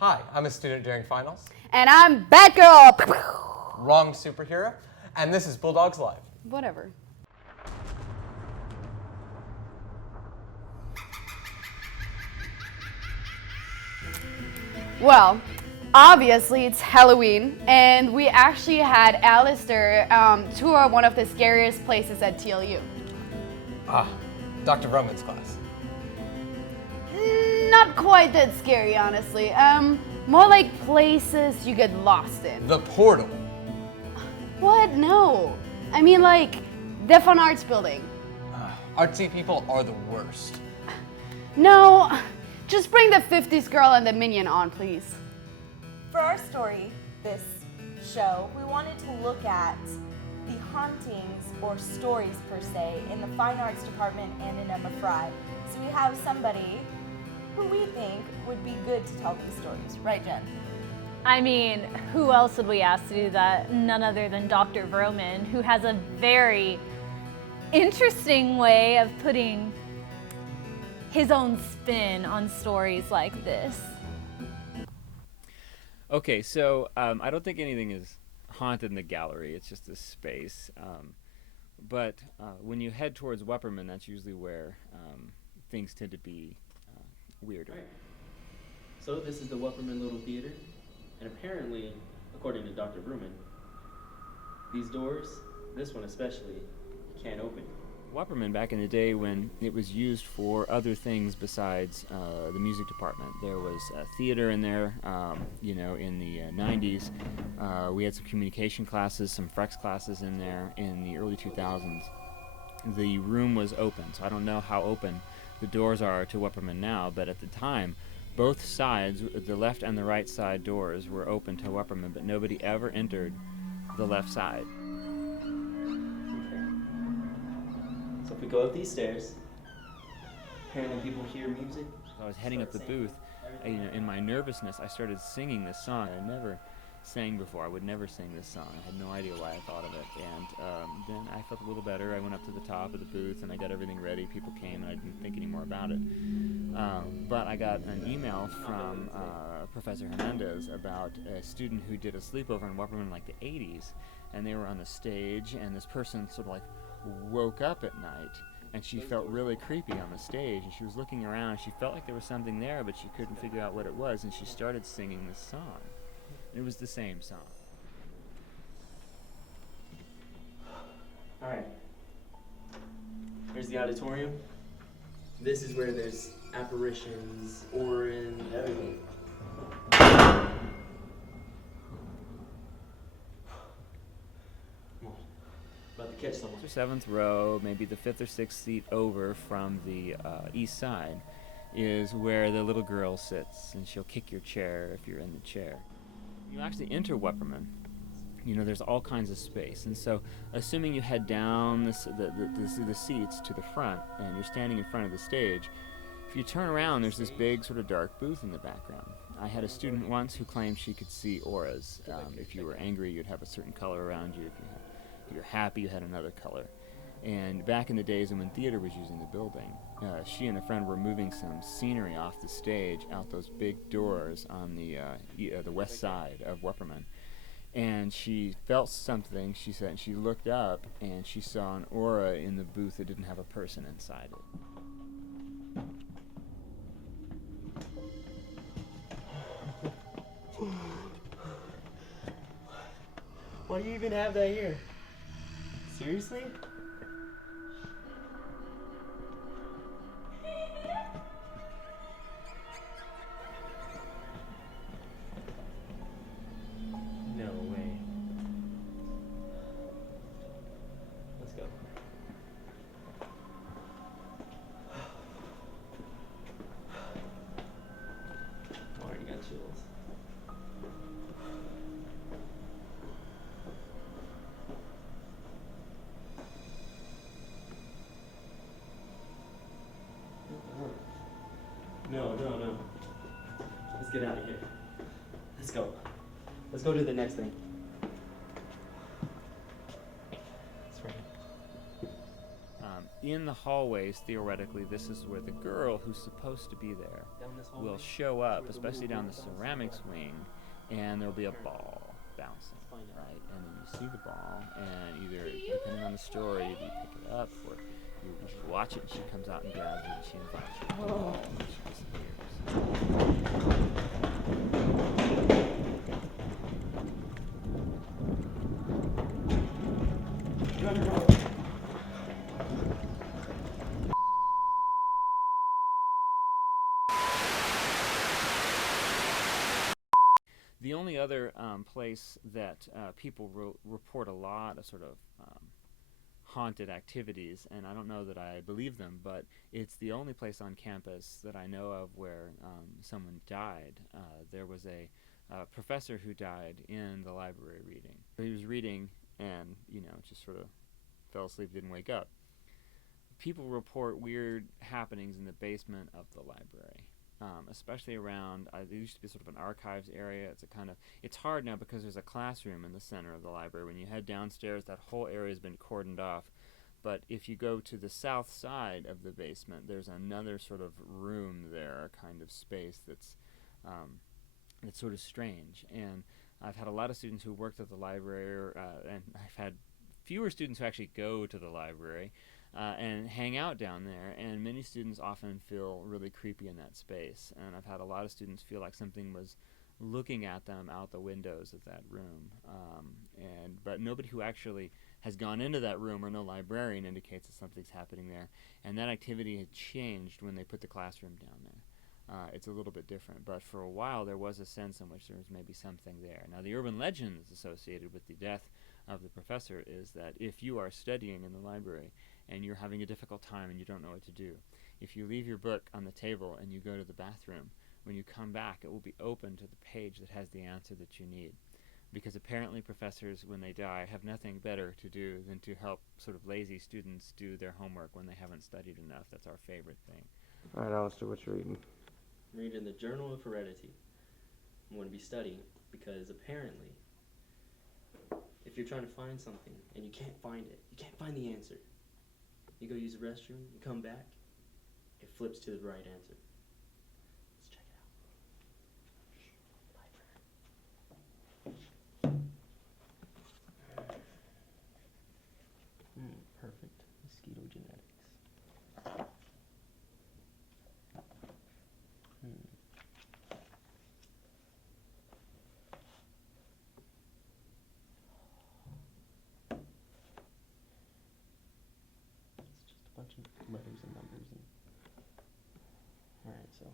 Hi, I'm a student during finals. And I'm Batgirl! Wrong superhero. And this is Bulldogs Live. Whatever. Well, obviously it's Halloween, and we actually had Alistair tour one of the scariest places at TLU. Ah, Dr. Roman's class. Not quite that scary, honestly. More like places you get lost in. The Portal. What? No. I mean, like, the Fun Arts Building. Artsy people are the worst. No, just bring the 50s girl and the minion on, please. For our story, this show, we wanted to look at the hauntings or stories per se in the Fine Arts Department and in Ep3. So we have somebody who we think would be good to tell these stories. Right, Jen? I mean, who else would we ask to do that? None other than Dr. Weerman, who has a very interesting way of putting his own spin on stories like this. Okay, so I don't think anything is haunted in the gallery. It's just a space. But when you head towards Weerman, that's usually where things tend to be weirder. Right. So this is the Weerman Little Theater, and apparently, according to Dr. Weerman, these doors, this one especially, can't open. Weerman, back in the day when it was used for other things besides the music department, there was a theater in there, in the 90s. We had some communication classes, some Frex classes in there in the early 2000s. The room was open, so I don't know how open the doors are to Weerman now, but at the time, both sides, the left and the right side doors, were open to Weerman, but nobody ever entered the left side. Okay. So if we go up these stairs, apparently people hear music. I was heading up the booth, in my nervousness, I started singing this song. I never sang before. I would never sing this song. I had no idea why I thought of it. And then I felt a little better. I went up to the top of the booth and I got everything ready. People came and I didn't think any more about it. But I got an email from Professor Hernandez about a student who did a sleepover in Weerman in like the 80s. And they were on the stage, and this person sort of like woke up at night, and she felt really creepy on the stage, and she was looking around. She felt like there was something there, but she couldn't figure out what it was, and she started singing this song. It was the same song. All right. Here's the auditorium. This is where there's apparitions, auras, everything. About to catch someone. 7th row, maybe the 5th or 6th seat over from the east side, is where the little girl sits, and she'll kick your chair if you're in the chair. You actually enter Weerman. There's all kinds of space, and so assuming you head down the seats to the front, and you're standing in front of the stage, if you turn around, there's this big sort of dark booth in the background. I had a student once who claimed she could see auras. If you were angry, you'd have a certain color around you. If you're happy, you had another color. And back in the days when theater was using the building, she and a friend were moving some scenery off the stage out those big doors on the west side of Weerman. And she felt something, she said, and she looked up, and she saw an aura in the booth that didn't have a person inside it. Why do you even have that here? Seriously? No way. Let's go. Already got chills. No. Let's get out of here. Let's go. Let's go to the next thing. That's right. in the hallways, theoretically, this is where the girl who's supposed to be there Down this hallway. will show up, especially down the ceramics wing, and there'll be a ball bouncing, right? And then you see the ball, and either, depending on the story, you pick it up, or you watch it, and she comes out and grabs it, and she invites you to the ball, and she disappears. The only other place that people report a lot of sort of haunted activities, and I don't know that I believe them, but it's the only place on campus that I know of where someone died. There was a professor who died in the library reading. He was reading and, just sort of fell asleep, didn't wake up. People report weird happenings in the basement of the library. Especially around, there used to be sort of an archives area. It's hard now because there's a classroom in the center of the library. When you head downstairs, that whole area has been cordoned off. But if you go to the south side of the basement, there's another sort of room there, kind of space that's sort of strange. And I've had a lot of students who worked at the library, and I've had fewer students who actually go to the library. And hang out down there, and many students often feel really creepy in that space. And I've had a lot of students feel like something was looking at them out the windows of that room. But nobody who actually has gone into that room, or no librarian, indicates that something's happening there. And that activity had changed when they put the classroom down there. It's a little bit different, but for a while there was a sense in which there was maybe something there. Now, the urban legend that's associated with the death of the professor is that if you are studying in the library and you're having a difficult time and you don't know what to do, if you leave your book on the table and you go to the bathroom, when you come back, it will be open to the page that has the answer that you need. Because apparently professors, when they die, have nothing better to do than to help sort of lazy students do their homework when they haven't studied enough. That's our favorite thing. All right, Alistair, what you reading? I'm reading the Journal of Heredity. I'm going to be studying because apparently, if you're trying to find something and you can't find it, you can't find the answer, you go use the restroom, you come back, it flips to the right answer. Let's check it out. Perfect. Mosquito genetics. It's just a bunch of letters and numbers. Alright, so.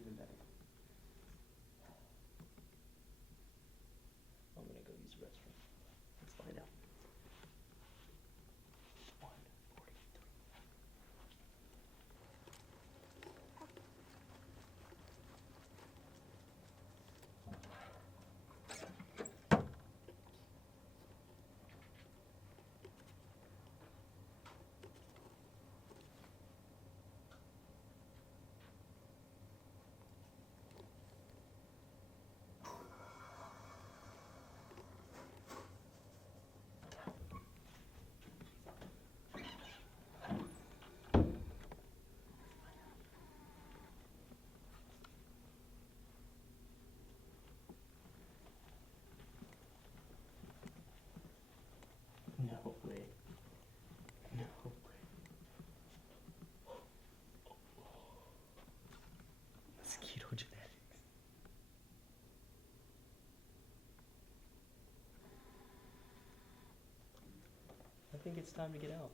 Even better. I'm gonna go use the restroom. Let's find out. 1:43. No way. No way. Mosquito genetics. I think it's time to get out.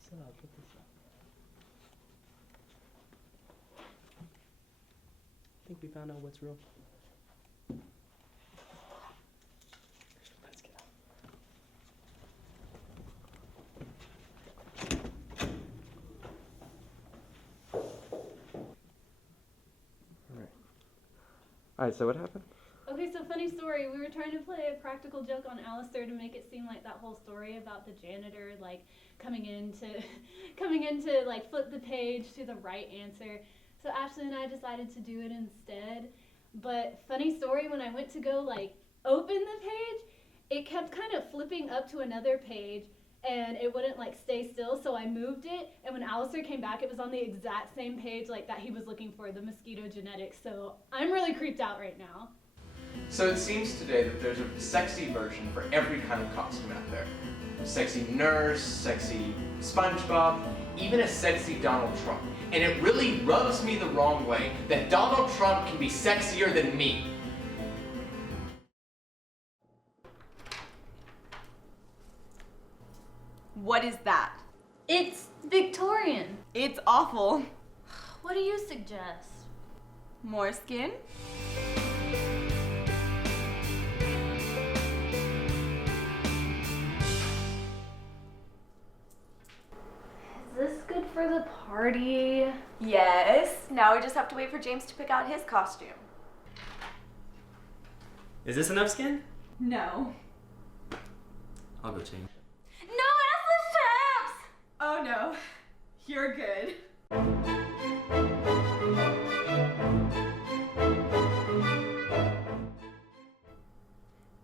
So I'll put this up. I think we found out what's real. Let's get out. All right, so what happened? Okay, so funny story. We were trying to play a practical joke on Alistair to make it seem like that whole story about the janitor, like, coming in to like flip the page to the right answer. So Ashley and I decided to do it instead. But funny story, when I went to go like open the page, it kept kind of flipping up to another page and it wouldn't like stay still, so I moved it, and when Alistair came back, it was on the exact same page like that he was looking for, the mosquito genetics. So I'm really creeped out right now. So it seems today that there's a sexy version for every kind of costume out there. Sexy nurse, sexy SpongeBob, even a sexy Donald Trump. And it really rubs me the wrong way that Donald Trump can be sexier than me. What is that? It's Victorian. It's awful. What do you suggest? More skin? Is this good for the party? Yes. Now we just have to wait for James to pick out his costume. Is this enough skin? No. I'll go change. No assless chaps! Oh no. You're good.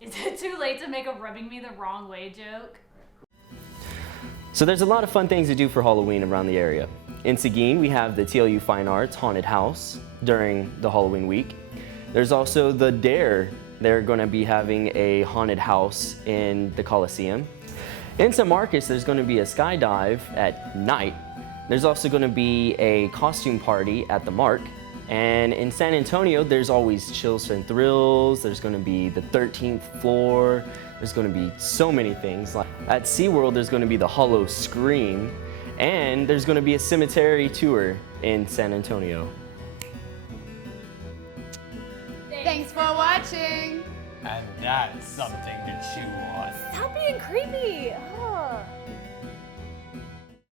Is it too late to make a rubbing me the wrong way joke? So there's a lot of fun things to do for Halloween around the area. In Seguin, we have the TLU Fine Arts Haunted House during the Halloween week. There's also the Dare. They're going to be having a haunted house in the Coliseum. In San Marcos, there's going to be a skydive at night. There's also going to be a costume party at the Mark. And in San Antonio, there's always Chills and Thrills. There's going to be the 13th floor. There's going to be so many things. At SeaWorld, there's going to be the Hollow Scream. And there's going to be a cemetery tour in San Antonio. Thanks for watching. And that's something to chew on. Stop being creepy. Ugh.